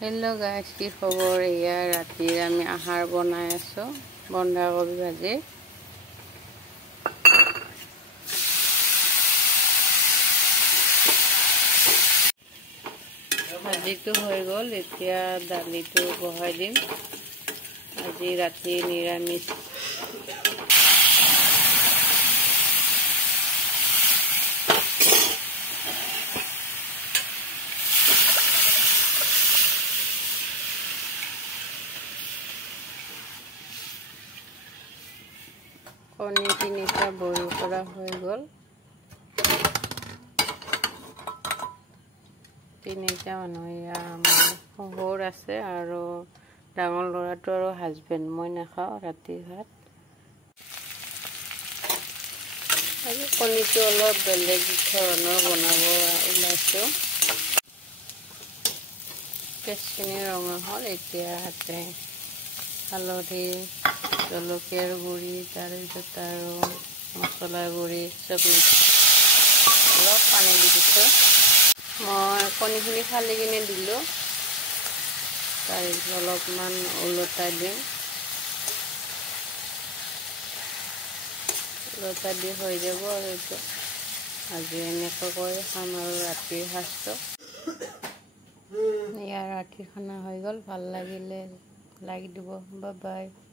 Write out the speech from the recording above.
hello guys की खबर एया राति आमी आहार बनाय आছো बंधाकबि भाजी भाजीটো হৈ গল এতিয়া দালিটো বহাই দিম আজি ৰাতি নিৰামিষ কণী তিনিটা বইল কৰা হৈ গল তিনিটা মানুহ আমাৰ শহুৰ আছে আৰু ডাঙৰ ল'ৰাটো আৰু হাজবেণ্ড মই নাখাওঁ ৰাতি ভাত আজি কণীটো অলপ বেলেগ ধৰণৰ বনাব ওলাইছো পেষ্টখিনি ৰঙা হ'ল এতিয়া হাতে হালধি জলকীয়াৰ গুড়ি তাৰপিছত আৰু মছলাৰ গুড়ি চব অলপ পানী দি দিছোঁ মই কণীখিনি ফালি কিনে দিলোঁ তাৰপিছত অলপমান ওলটাই দিম ওলটাই দি হৈ যাব আৰু এইটো আজি এনেকৈ কৰি খাম আৰু ৰাতিৰ সাজটো ইয়াৰ ৰাতিৰ খানা হৈ গ'ল ভাল লাগিলে লাইক দিব বাই বাই